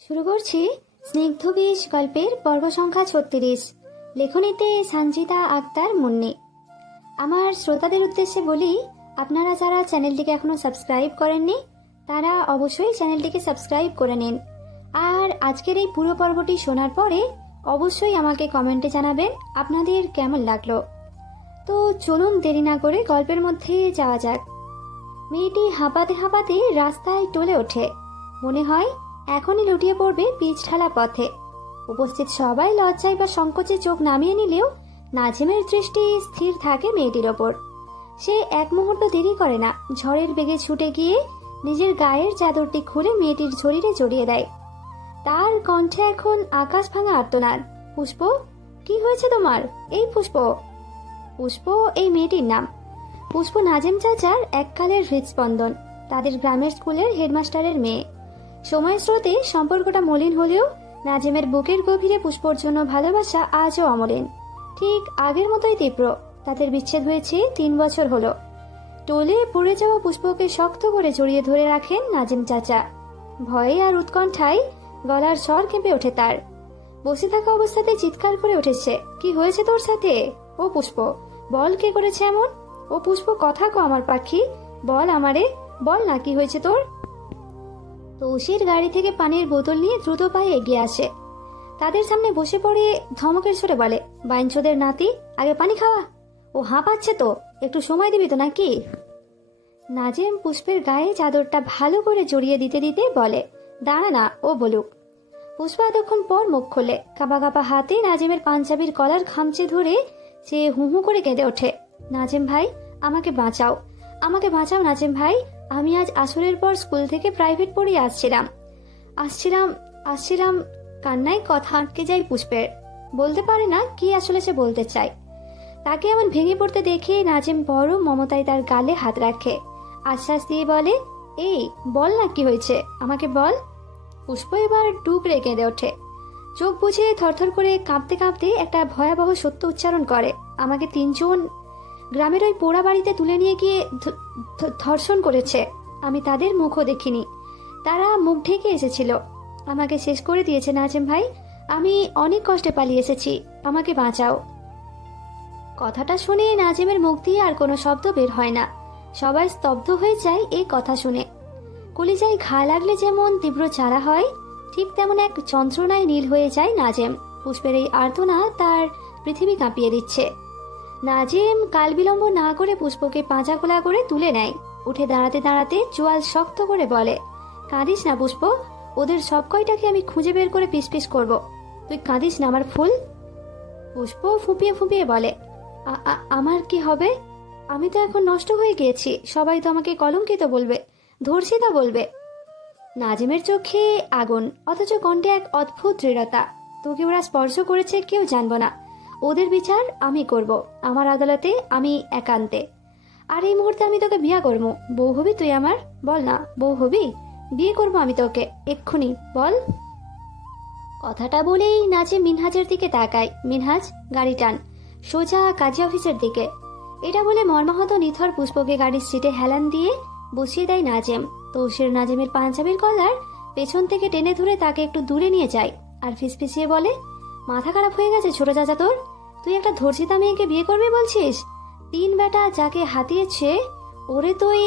শুরু করছি স্নিগ্ধ বীজ গল্পের পর্ব সংখ্যা ৩৬। লেখনীতে সঞ্জিতা আক্তার মুন্নি। আমার শ্রোতাদের উদ্দেশ্যে বলি, আপনারা যারা চ্যানেলটিকে এখনো সাবস্ক্রাইব করেননি তারা অবশ্যই চ্যানেলটিকে সাবস্ক্রাইব করে নিন। আর আজকের এই পুরো পর্বটি শোনার পরে অবশ্যই আমাকে কমেন্টে জানাবেন আপনাদের কেমন লাগলো। তো চলুন দেরি না করে গল্পের মধ্যে যাওয়া যাক। মেয়েটি হাঁপাতে হাঁপাতে রাস্তায় টলে ওঠে। মনে হয় এখনই লুটিয়ে পড়বে পিচ ঢালা পথে। উপস্থিত সবাই লজ্জায় বা সংকোচে চোখ নামিয়ে নিলেও নাজিমের দৃষ্টি স্থির থাকে মেয়েটির ওপর। সে এক মুহূর্ত দেরি করে না, ঝড়ের বেগে ছুটে গিয়ে নিজের গায়ের চাদরটি খুলে মেয়েটির শরীরে জড়িয়ে দেয়। তার কণ্ঠে এখন আকাশ ভাঙা আর্তনাদ। পুষ্প, কি হয়েছে তোমার? এই পুষ্প। পুষ্প এই মেয়েটির নাম। পুষ্প নাজিম চাচার এককালের হৃদস্পন্দন। তাদের গ্রামের স্কুলের হেডমাস্টারের মেয়ে। সময় স্রোতে সম্পর্কটা মলিন হলেও নাজিমের বুকের গভীরে পুষ্পর জন্য ভালোবাসা আজও অমলিন। ঠিক আগের মতোই তীব্র। তাদের বিচ্ছেদ হয়েছে ৩ বছর হলো। টলে পড়ে যাওয়া পুষ্পকে শক্ত করে জড়িয়ে ধরে রাখেন নাজিম চাচা। ভয়ে আর উৎকণ্ঠায় গলার স্বর কেঁপে ওঠে তার। বসে থাকা অবস্থাতে চিৎকার করে উঠেছে, কি হয়েছে তোর সাথে? ও পুষ্প, বল কে করেছে এমন? ও পুষ্প, কথা কো আমার পাখি, বল আমারে, বল না কি হয়েছে তোর? তৌসির গাড়ি থেকে পানির বোতল নিয়ে দ্রুত পায়ে এগিয়ে আসে। তাদের সামনে বসে পড়ে ধমকের সুরে বলে, বাইনচোদের নাতি, আগে পানি খাওয়া। ও হাঁপাচ্ছে তো, একটু সময় দিবি তো নাকি? নাজিম পুষ্পের গায়ে চাদরটা ভালো করে জড়িয়ে দিতে দিতে বলে, দাঁড়া না, ও বলুক। পুষ্পা এতক্ষণ পর মুখ খোলে। কাঁপা কাঁপা হাতে নাজিমের পাঞ্জাবির কলার খামচে ধরে সে হু হু করে কেঁদে ওঠে, নাজিম ভাই, আমাকে বাঁচাও, আমাকে বাঁচাও নাজিম ভাই। আমি আজ আসরের পর স্কুল থেকে প্রাইভেট পড়ে আসছিলাম। কান্নায় কথা আটকে যায় পুষ্পের। বলতে পারে না কি আসলে সে বলতে চায়। তাকে এমন ভেঙে পড়তে দেখে নাজিম বড় মমতায় তার গালে হাত রাখে। আশ্বাস দিয়ে বলে, এই বল না কি হয়েছে, আমাকে বল। পুষ্প এবার ডুকরে কেঁদে ওঠে। চোখ বুঝে থরথর করে কাঁপতে কাঁপতে একটা ভয়াবহ সত্য উচ্চারণ করে, আমাকে ৩ জন গ্রামের ওই পোড়া বাড়িতে তুলে নিয়ে গিয়ে ধর্ষণ করেছে। আমি তাদের মুখও দেখিনি, তারা মুখ ঢেকে এসেছিল। আমাকে শেষ করে দিয়েছে নাজিম ভাই। আমি অনেক কষ্টে পালিয়ে এসেছি, আমাকে বাঁচাও। কথাটা শুনে নাজিমের মুখ দিয়ে আর কোনো শব্দ বের হয় না। সবাই স্তব্ধ হয়ে যায় এই কথা শুনে। কলিজায় ঘা লাগলে যেমন তীব্র জ্বালা হয়, ঠিক তেমন এক যন্ত্রণায় নীল হয়ে যায় নাজিম। পুষ্পের এই আর্তনা তার পৃথিবী কাঁপিয়ে দিচ্ছে। নাজিম কাল বিলম্ব না করে পুষ্পকে পাঁজা খোলা করে তুলে নেয়। উঠে দাঁড়াতে দাঁড়াতে চোয়াল শক্ত করে বলে, কাঁদিস না পুষ্প, ওদের সব কয়টাকে আমি খুঁজে বের করে পিস পিস করব। তুই কাঁদিস না আমার ফুল। পুষ্প ফুপিয়ে ফুপিয়ে বলে, আমার কি হবে? আমি তো এখন নষ্ট হয়ে গিয়েছি, সবাই তো আমাকে কলঙ্কিত বলবে, ধর্ষিতা বলবে। নাজিমের চোখে আগুন, অথচ কণ্ঠে এক অদ্ভুত দৃঢ়তা। তোকে ওরা স্পর্শ করেছে কেউ জানবো না, ওদের বিচার আমি করব, আমার আদালতে, আমি একান্তে। আর এই মুহূর্তে আমি তোকে বিয়ে করবো। বউ হবি তুই আমার? বল না, বউ হবি? বিয়ে করবো আমি তোকে, এক্ষুনি বল। কথাটা বলেই নাজিম মিনহাজের দিকে তাকায়। মিনহাজ, গাড়ি টান, সোজা কাজী অফিসের দিকে। এটা বলে মর্মাহত নিথর পুষ্পকে গাড়ির সিটে হেলান দিয়ে বসিয়ে দেয় নাজিম। তৌসির নাজিমের পাঞ্জাবির কলার পেছন থেকে টেনে ধরে তাকে একটু দূরে নিয়ে যায় আর ফিসফিসিয়ে বলে, মাথা খারাপ হয়ে গেছে ছোট চাচা তোর? তুই একটা ধর্ষিতা মেয়েকে বিয়ে করবি বলছিস? 3 বেটা যাকে হাতিয়েছে ওরে তুই।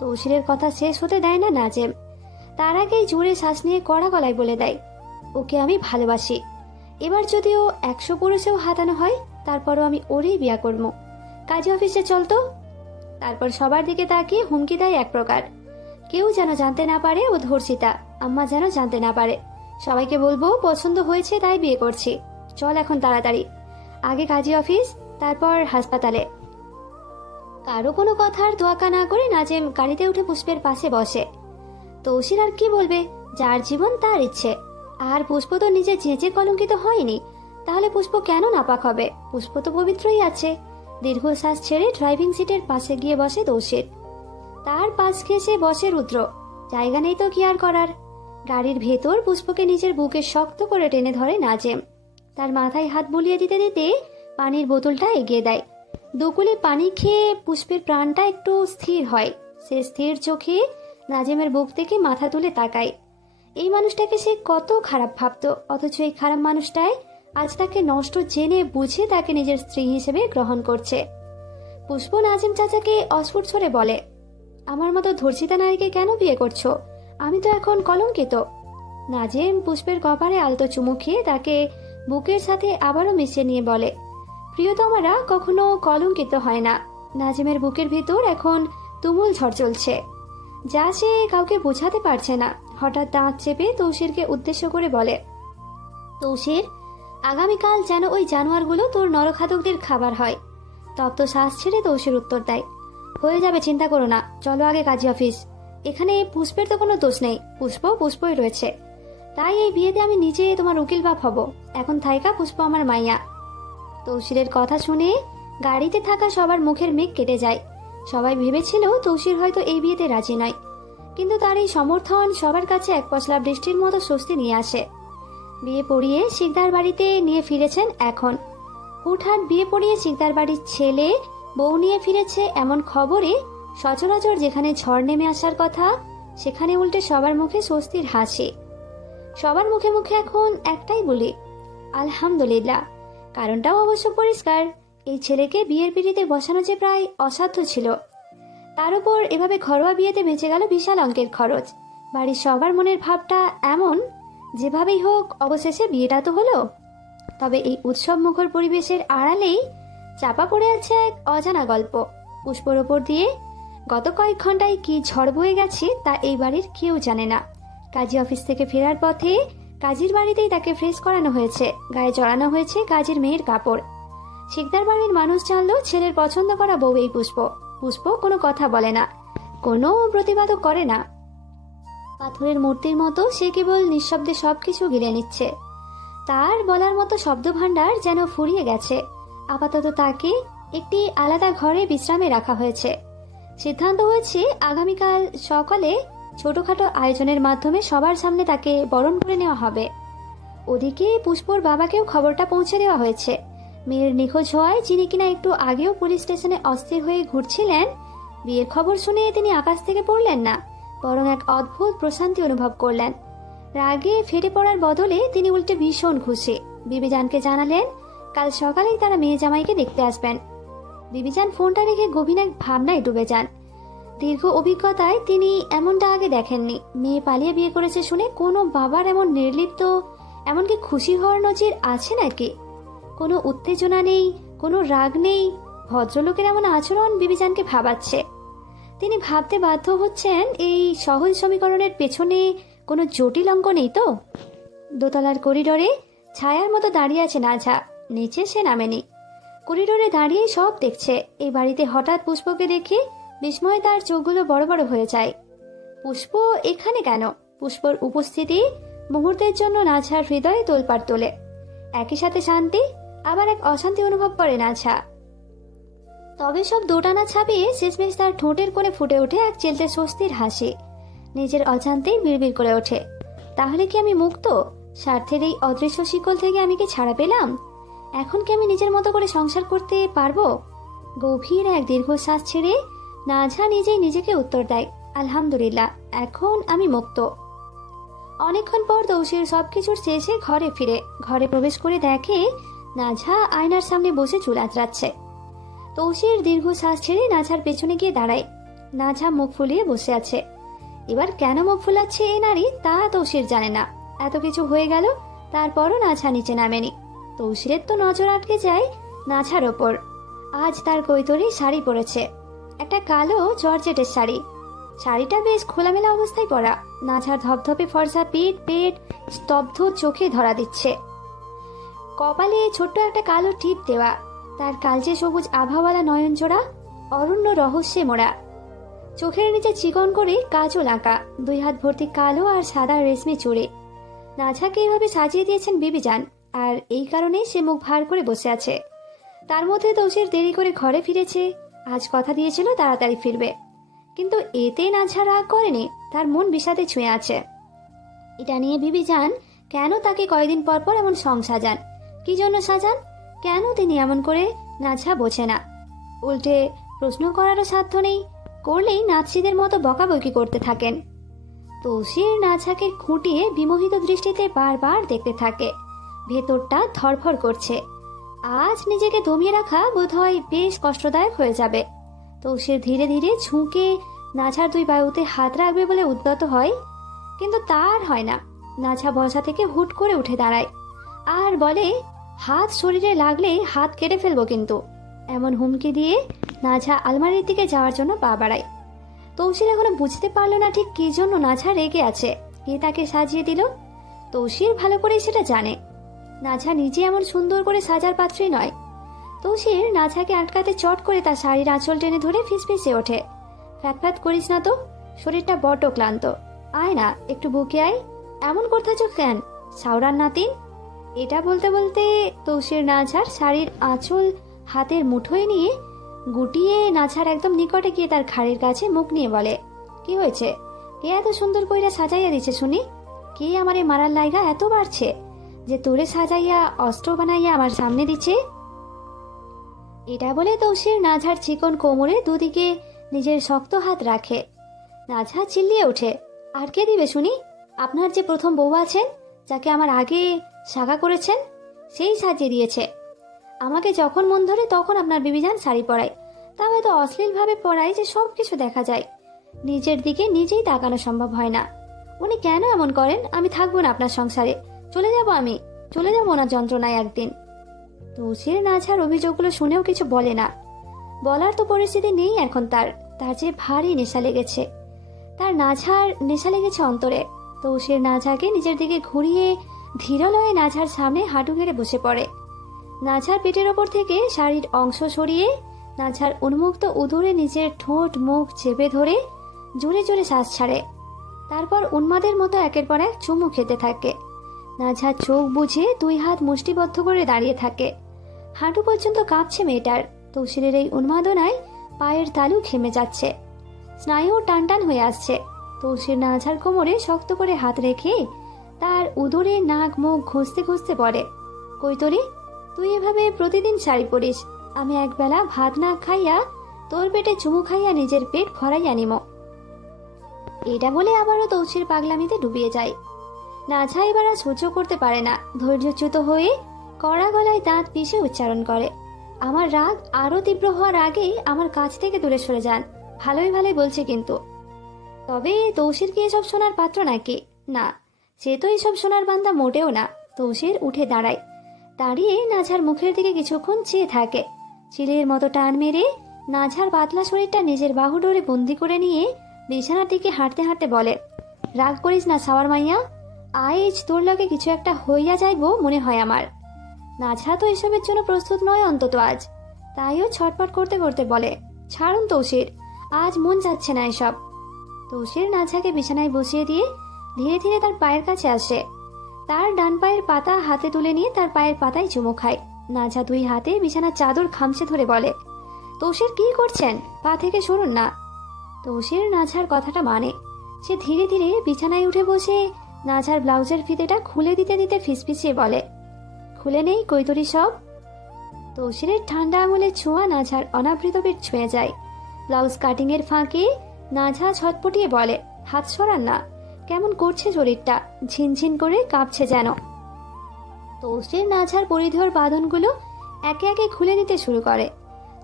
তৌসিরের কথা শেষ হতে দেয় না নাজিম। তার আগেই জোরে শ্বাস নিয়ে কড়া গলায় বলে দেয়, ওকে আমি ভালোবাসি। এবার যদিও 100 পুরুষেও হাতানো হয়, তারপরও আমি ওরেই বিয়া করব। কাজী অফিসে চল তো। তারপর সবার দিকে তাকিয়ে হুমকি দেয় এক প্রকার, কেউ যেন জানতে না পারে ও ধর্ষিতা, আম্মা যেন জানতে না পারে। সবাইকে বলবো পছন্দ হয়েছে তাই বিয়ে করছি। চল এখন তাড়াতাড়ি, আগে কাজী অফিস, তারপর হাসপাতালে। কারো কোনো কথার তোয়াক্কা না করে নাজিম গাড়িতে উঠে পুষ্পের পাশে বসে। তৌসির আর কি বলবে, যার জীবন তার ইচ্ছে। আর পুষ্প তো নিজে চেঁচে কলঙ্কিত হয়নি, তাহলে পুষ্প কেন নাপাক হবে? পুষ্প তো পবিত্রই আছে। দীর্ঘশ্বাস ছেড়ে ড্রাইভিং সিটের পাশে গিয়ে বসে তৌসির। তার পাশ ঘেঁষে বসে রুদ্র। জায়গা নেই তো কি আর করার। গাড়ির ভেতর পুষ্পকে নিজের বুকে শক্ত করে টেনে ধরে নাজিম। তার মাথায় হাত বুলিয়ে দিতে দিতে পানির বোতলটা এগিয়ে দেয়। দুকুলে পানি খেয়ে পুষ্পের প্রাণটা একটু স্থির হয়। সে স্থির চোখে নাজিমের বুক থেকে মাথা তুলে তাকায়। এই মানুষটাকে সে কত খারাপ ভাবতো, অথচ এই খারাপ মানুষটাই আজ তাকে নষ্ট জেনে বুঝে তাকে নিজের স্ত্রী হিসেবে গ্রহণ করছে। পুষ্প নাজিম চাচাকে অস্ফুট ছড়ে বলে, আমার মতো ধর্ষিতা নারীকে কেন বিয়ে করছো? আমি তো এখন কলঙ্কিত। নাজিম পুষ্পের কপালে আলতো চুমু খেয়ে তাকে বুকের সাথে আবারও মিশিয়ে নিয়ে বলে, প্রিয়তমারা কখনো কলঙ্কিত হয় না। নাজিমের বুকের ভিতর এখন তুমুল ঝড় চলছে, যা সে কাউকে বোঝাতে পারছে না। হঠাৎ দাঁত চেপে তৌসিরকে উদ্দেশ্য করে বলে, তৌসির, আগামীকাল যেন ওই জানোয়ারগুলো তোর নরখাদকদের খাবার হয়। তপ্ত শ্বাস ছেড়ে তৌসির উত্তর দেয়, হয়ে যাবে, চিন্তা করো না, চলো আগে কাজী অফিস। এখানে পুষ্পের তো কোনো দোষ নেই, পুষ্পই রয়েছে। তাই এই বিয়েতে আমি নিজে তোমার উকিল বাপ হব। এখন থাইকা পুষ্প আমার মাইয়া। তৌসিরের কথা শুনে গাড়িতে থাকা সবার মুখের মেঘ কেটে যায়। সবাই ভেবেছিল তৌসির হয়তো এই বিয়েতে রাজি নয়, কিন্তু তার এই সমর্থন সবার কাছে এক পশলা বৃষ্টির মতো স্বস্তি নিয়ে আসে। বিয়ে পড়িয়ে শিকদার বাড়িতে নিয়ে ফিরেছেন এখন। হুটহাট বিয়ে পড়িয়ে শিকদার বাড়ির ছেলে বউ নিয়ে ফিরেছে এমন খবরে সচরাচর যেখানে ঝড় নেমে আসার কথা, সেখানে উল্টে সবার মুখে স্বস্তির হাসি। সবার মুখে মুখে এখন একটাই বলি, আলহামদুলিল্লাহ। কারণটাও অবশ্য পরিষ্কার, এই ছেলেকে বিয়ের পিড়িতে বসানো যে প্রায় অসাধ্য ছিল। তার উপর এভাবে ঘরোয়া বিয়েতে বেঁচে গেল বিশাল অঙ্কের খরচ। বাড়ির সবার মনের ভাবটা এমন, যেভাবেই হোক অবশেষে বিয়েটা তো হলো। তবে এই উৎসব মুখর পরিবেশের আড়ালেই চাপা পড়ে আছে এক অজানা গল্প। পুষ্পর ওপর দিয়ে গত কয়েক ঘন্টায় কি ঝড় বয়ে গেছে তা এই বাড়ির কেউ জানে না। কাজী অফিস থেকে ফেরার পথে কাজীর বাড়িতেই তাকে ফ্রেশ করানো হয়েছে, গায়ে জড়ানো হয়েছে কাজীর মেয়ের কাপড়। শিকদার বাড়ির মানুষ জানলো ছেলের পছন্দ করা বউ এই পুষ্প কোনো কথা বলে না, কোনো প্রতিবাদও করে না। পাথরের মূর্তির মতো সে কেবল নিঃশব্দে সবকিছু গিলে নিচ্ছে। তার বলার মতো শব্দ ভাণ্ডার যেন ফুরিয়ে গেছে। আপাতত তাকে একটি আলাদা ঘরে বিশ্রামে রাখা হয়েছে। সিদ্ধান্ত হয়েছে আগামীকাল সকালে ছোটখাটো আয়োজনের মাধ্যমে সবার সামনে তাকে বরণ করে নেওয়া হবে। ওদিকে পুষ্পর বাবাকেও খবরটা পৌঁছে দেওয়া হয়েছে। মেয়ের নিখোঁজ হওয়ায় যিনি কিনা একটু আগেও পুলিশ স্টেশনে অস্থির হয়ে ঘুরছিলেন, বিয়ের খবর শুনে তিনি আকাশ থেকে পড়লেন না, বরং এক অদ্ভুত প্রশান্তি অনুভব করলেন। রাগে ফেটে পড়ার বদলে তিনি উল্টে ভীষণ খুশি। বিবিজানকে জানালেন কাল সকালেই তারা মেয়ে জামাইকে দেখতে আসবেন। বিবিজান ফোনটা রেখে গভীর এক ভাবনায় ডুবে যান। দীর্ঘ অভিজ্ঞতায় তিনি এমনটা আগে দেখেননি। মেয়ে পালিয়ে বিয়ে করেছে শুনে কোনো বাবার এমন নির্লিপ্ত, এমনকি খুশি হওয়ার নজির আছে নাকি? কোনো উত্তেজনা নেই, কোনো রাগ নেই, ভদ্রলোকের এমন আচরণ বিবিজানকে ভাবাচ্ছে। তিনি ভাবতে বাধ্য হচ্ছেন এই সহজ সমীকরণের পেছনে কোনো জটিল অঙ্ক নেই তো। দোতলার করিডোরে ছায়ার মতো দাঁড়িয়ে আছে নাঝা, নিচে সে নামেনি। করিডোরে দাঁড়িয়ে সব দেখছে। এই বাড়িতে হঠাৎ পুষ্পকে দেখে বিস্ময়ে তার চোখগুলো বড় বড় হয়ে যায়। পুষ্প এখানে কেন? পুষ্পর উপস্থিতি মুহূর্তের জন্য নাঝার হৃদয়ে তোলপাড় তোলে। একই সাথে শান্তি, আবার এক অশান্তি অনুভব করে নাঝা। তবে সব দোটানা ছাপিয়ে শেষমেশ তার ঠোঁটের কোণে ফুটে ওঠে এক চেলতে স্বস্তির হাসি। নিজের অজান্তেই বিড়বিড় করে ওঠে, তাহলে কি আমি মুক্ত? স্বার্থের এই অদৃশ্য শিকল থেকে আমি কি ছাড়া পেলাম? এখন কি আমি নিজের মতো করে সংসার করতে পারবো? গভীর এক দীর্ঘশ্বাস ছেড়ে নাঝা নিজেই নিজেকে উত্তর দেয়, আলহামদুলিল্লাহ, এখন আমি মুক্ত। অনেকক্ষণ পর তৌসির সবকিছুর শেষে ঘরে প্রবেশ করে দেখে নাঝা আয়নার সামনে বসে চুল আঁচড়াচ্ছে। তৌসির দীর্ঘশ্বাস ছেড়ে নাঝার পেছনে গিয়ে দাঁড়ায়। নাঝা মুখ ফুলিয়ে বসে আছে। এবার কেন মুখ ফুলাচ্ছে এই নারী তা তৌসির জানে না। এত কিছু হয়ে গেল, তারপরও নাঝা নিচে নামেনি। তৌসিরের তো নজর আটকে যায় নাঝার ওপর। আজ তার কৈতরী শাড়ি পরেছে, একটা কালো জর্জেটের শাড়ি। শাড়িটা বেশ খোলামেলা অবস্থায় পরা। নাঝার ধপধপে ফর্সা পেট স্তব্ধ চোখে ধরা দিচ্ছে। কপালে ছোট্ট একটা কালো টিপ দেওয়া, তার কালচে সবুজ আভাওয়ালা নয়নজোড়া অরণ্য রহস্যে মোড়া। চোখের নিচে চিকন করে কাজল আঁকা, 2 হাত ভর্তি কালো আর সাদা রেশমি চুড়ি। নাঝাকে এইভাবে সাজিয়ে দিয়েছেন বিবিজান, আর এই কারণে সে মুখ ভার করে বসে আছে। তার মধ্যে তৌসির দেরি করে ঘরে ফিরেছে। আজ কথা দিয়েছিল তাড়াতাড়ি ফিরবে, কিন্তু এতে নাঝা রাগ করেনি, তার মন বিষাদে ছুঁয়ে আছে। এটা নিয়ে বিবিজান কেন তাকে কয়েকদিন পর পর এমন সং সাজান, কি জন্য সাজান, কেন তিনি এমন করে, নাঝা বোঝে না। উল্টে প্রশ্ন করারও সাধ্য নেই, করলেই নাৎসিদের মতো বকাবকি করতে থাকেন। তৌসির নাঝাকে খুঁটিয়ে বিমোহিত দৃষ্টিতে বারবার দেখতে থাকে। ভেতরটা ধরফর করছে। আজ নিজেকে দমিয়ে রাখা বোধহয় বেশ কষ্টদায়ক হয়ে যাবে। তৌসির ধীরে ধীরে ঝুঁকে নাঝার দুই বাহুতে হাত রাখবে বলে উদ্যত হয়, কিন্তু তার হয় না। নাঝা বসা থেকে হুট করে উঠে দাঁড়ায় আর বলে, হাত শরীরে লাগলে হাত কেটে ফেলবো কিন্তু। এমন হুমকি দিয়ে নাঝা আলমারির দিকে যাওয়ার জন্য পা বাড়ায়। তৌসির এখনো বুঝতে পারলো না ঠিক কি জন্য নাঝা রেগে আছে, কে তাকে সাজিয়ে দিল। তৌসির ভালো করেই সেটা জানে। নাঝা নিজে এমন সুন্দর করে সাজার পাত্রই নয়। তৌসির নাঝাকে আটকাতে চট করে তার শাড়ির আঁচল টেনে ধরে ফিসফিসে ওঠে, ফ্যাট করিস না তো, শরীরটা বড্ড ক্লান্ত। আয় না, একটু বুকে আয়। এমন করতেছ কেন, সাউরার নাতিন? এটা বলতে বলতে তৌসির নাঝার শাড়ির আঁচল হাতের মুঠোয় নিয়ে গুটিয়ে নাঝার একদম নিকটে গিয়ে তার ঘাড়ের কাছে মুখ নিয়ে বলে, কি হয়েছে? কে এত সুন্দর কইরা সাজাইয়া দিছে শুনি? কে আমারে মারার লাইগা এত বাড়ছে যে তোরে সাজাইয়া অস্ত্র বানাইয়া আমার সামনে দিচ্ছে? এটা বলে তৌসির নাঝার চিকন কোমরে দুদিকে নিজের শক্ত হাত রাখে। নাঝা চিল্লিয়ে ওঠে, আর কে দিবে শুনি? আপনার যে প্রথম বউ আছেন, যাকে আমার আগে সাগা করেছেন, সেই সাজিয়ে দিয়েছে। আমাকে যখন মন ধরে তখন আপনার বিবিজান শাড়ি পরায়, তাও এত অশ্লীলভাবে পরায় যে সব কিছু দেখা যায়। নিজের দিকে নিজেই তাকানো সম্ভব হয় না। উনি কেন এমন করেন? আমি থাকবো না আপনার সংসারে, চলে যাব, আমি চলে যাবো ওনার যন্ত্রণায় একদিন। তৌসির নাঝার অভিযোগগুলো শুনেও কিছু বলে না। বলার তো পরিস্থিতি নেই এখন। তার যে ভারী নেশা লেগেছে, তার নাঝার নেশা লেগেছে অন্তরে। তৌসির নাঝাকে নিজের দিকে ঘুরিয়ে ধীরলয়ে নাঝার সামনে হাঁটু গেড়ে বসে পড়ে। নাঝার পেটের ওপর থেকে শাড়ির অংশ সরিয়ে নাঝার উন্মুক্ত উদরে নিজের ঠোঁট মুখ চেপে ধরে জোরে জোরে শ্বাস ছাড়ে। তারপর উন্মাদের মতো একের পর এক চুমু খেতে থাকে। নাঝা চোখ বুঝে দুই হাত মুষ্টিবদ্ধ করে দাঁড়িয়ে থাকে। হাঁটু পর্যন্ত কাঁপছে মেয়েটার। তৌসিরের এই উন্মাদনায় পায়ের তালু ঘেমে যাচ্ছে, স্নায়ু টানটান হয়ে আসছে। তৌসির নাঝার কোমরে শক্ত করে হাত রেখে তার উদরে নাক মুখ ঘষতে ঘষতে বলে, কৈতরি, তুই এভাবে প্রতিদিন শাড়ি পরিস, আমি একবেলা ভাত না খাইয়া তোর পেটে চুমু খাইয়া নিজের পেট ভরাইয়া নিম। এটা বলে আবারও তৌসির পাগলামিতে ডুবিয়ে যায়। নাঝা এবার আর সহ্য করতে পারে না। ধৈর্যচ্যুত হয়ে কড়া গলায় দাঁত পিষে উচ্চারণ করে, আমার রাগ আরো তীব্র হওয়ার আগেই আমার কাছ থেকে দূরে সরে যান। ভালোই ভালোই বলছে কিন্তু। তবে তৌসির কি এসব শোনার পাত্র নাকি? না, সে তো এইসব শোনার বান্দা মোটেও না। তৌসির উঠে দাঁড়ায়। দাঁড়িয়ে নাঝার মুখের দিকে কিছুক্ষণ চেয়ে থাকে। চিলের মতো টান মেরে নাঝার পাতলা শরীরটা নিজের বাহু ডোরে বন্দি করে নিয়ে বিছানার দিকে হাঁটতে হাঁটতে বলে, রাগ করিস না সাওয়ার মাইয়া, আজ তোর লগে কিছু একটা হইয়া যাইব মনে হয় আমার। নাঝা তো এসবের জন্য প্রস্তুত নয় অন্তত আজ। তাইও ছটপট করতে করতে বলে, ছাড়ুন তৌসির, আজ মন যাচ্ছে না এসব। তৌসির নাঝাকে বিছানায় বসিয়ে দিয়ে ধীরে ধীরে তার পায়ের কাছে আসে। তার ডান পায়ের পাতা হাতে তুলে নিয়ে তার পায়ের পাতায় চুমু খায়। নাঝা দুই হাতে বিছানার চাদর খামচে ধরে বলে, তৌসির কি করছেন? পা থেকে সরুন না। তৌসির নাঝার কথাটা মানে। সে ধীরে ধীরে বিছানায় উঠে বসে নাঝার ব্লাউজের ফিতেটা খুলে দিতে দিতে ফিসফিসিয়ে বলে, খুলে নেই কৈতরি সব। তৌসিরের ঠান্ডা আঙুলের ছোঁয়া নাঝার অনাবৃত পেট ছুঁয়ে যায়। ব্লাউজ কাটিং এর ফাঁকে নাঝা ছটপটিয়ে বলে, হাত সরান না, কেমন করছে শরীরটা, ঝিনঝিন করে কাঁপছে যেন। তৌসির নাঝার পরিধেয়র বাঁধনগুলো একে একে খুলে দিতে শুরু করে।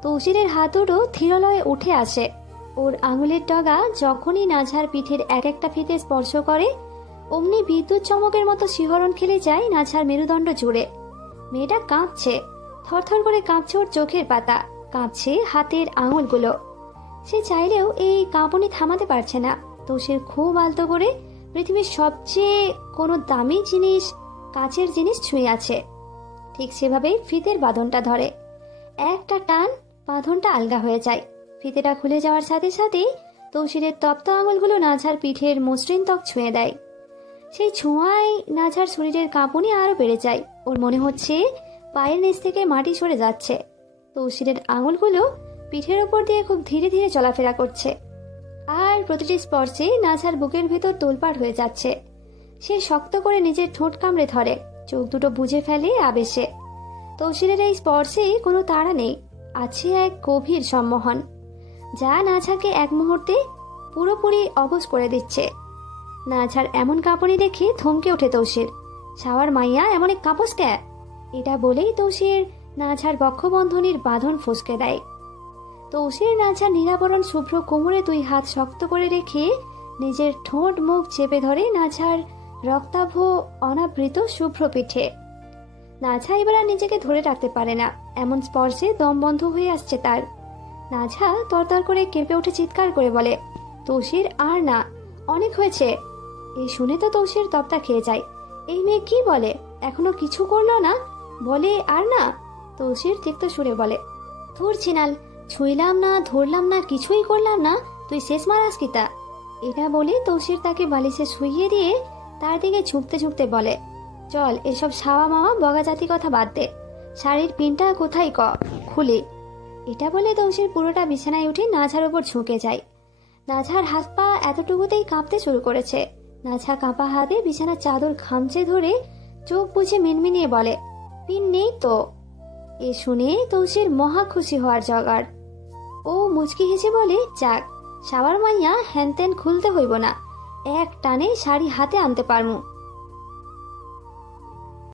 তৌসিরের হাত দুটো ধীরলয়ে উঠে আসে। ওর আঙুলের ডগা যখনই নাঝার পিঠের এক একটা ফিতে স্পর্শ করে, অমনি বিদ্যুৎ চমকের মতো শিহরণ খেলে যায় নাঝার মেরুদণ্ড জুড়ে। মেয়েটা কাঁপছে, থরথর করে কাঁপছে ওর চোখের পাতা, কাঁপছে হাতের আঙুলগুলো। সে চাইলেও এই কাঁপুনি থামাতে পারছে না। তৌসির খুব আলতো করে পৃথিবীর সবচেয়ে কোনো দামি জিনিস, কাচের জিনিস ছুঁয়ে আছে। ঠিক সেভাবেই ফিতের বাঁধনটা ধরে। একটা টান, বাঁধনটা আলগা হয়ে যায়। ফিতেটা খুলে যাওয়ার সাথে সাথেই তৌসিরের তপ্ত আঙুলগুলো নাঝার পিঠের মসৃণ ত্বক ছুঁয়ে দেয়। সেই ছোঁয়ায় নাঝার শরীরের কাঁপুনি আরো বেড়ে যায়। ওর মনে হচ্ছে পায়ের নিচ থেকে মাটি সরে যাচ্ছে। তৌসিরের আঙুলগুলো পিঠের ওপর দিয়ে খুব ধীরে ধীরে চলাফেরা করছে, আর প্রতিটি স্পর্শে নাঝার বুকের ভেতর তোলপাড় হয়ে যাচ্ছে। সে শক্ত করে নিজের ঠোঁট কামড়ে ধরে, চোখ দুটো বুজে ফেলে আবেশে। তৌসিরের এই স্পর্শে কোনো তাড়া নেই, আছে এক গভীর সম্মোহন, যা নাঝাকে এক মুহূর্তে পুরোপুরি অবশ করে দিচ্ছে। নাঝার এমন কাঁপুনি দেখে থমকে ওঠে তৌসির। শাওয়ার মাইয়া এমন এক কাঁপস কে? এটা বলেই তৌসির নাঝার বক্ষবন্ধনীর বাঁধন ফসকে দেয়। তৌসির নাঝার নিরাবরণ শুভ্র কোমরে 2 হাত শক্ত করে রেখে নিজের ঠোঁট মুখ চেপে ধরে নাঝার রক্তাভ অনাবৃত শুভ্র পিঠে। নাঝা এবার আর নিজেকে ধরে রাখতে পারে না, এমন স্পর্শে দম বন্ধ হয়ে আসছে তার। নাঝা তরতর করে কেঁপে উঠে চিৎকার করে বলে, তৌসির আর না, অনেক হয়েছে। এই শুনে তো তৌসির তপ্তা খেয়ে যায়। এই মেয়ে কি বলে, এখনো কিছু করলো না, বলে আর না। তৌসির তিক্ত সুরে বলে, ধুর ছিনাল, ছুঁইলাম না, ধরলাম না, কিছুই করলাম না, তুই শেষ মারাস কিতা। এটা বলে তৌসির তাকে বালিশে শুইয়ে দিয়ে তার দিকে ঝুঁকতে ঝুঁকতে বলে, চল এসব ছাওয়া মাওয়া বগাজাতি কথা বাদ দে, শাড়ির পিনটা কোথায় খুলে। এটা বলে তৌসির পুরোটা বিছানায় উঠে নাঝার উপর ঝুঁকে যায়। নাঝার হাত পা এতটুকুতেই কাঁপতে শুরু করেছে। নাঝা কাঁপা হাতে বিছানার চাদর খামচে ধরে চোখ বুঝে মিনমিনিয়ে বলে, পিন নেই তো। এ শুনে তৌসির মহা খুশি হওয়ার জগাড়। ও মুচকি হেসে বলে, যাক, শাওয়ার মাইয়া হ্যান ত্যান খুলতে হইব না, এক টানে শাড়ি হাতে আনতে পারমু।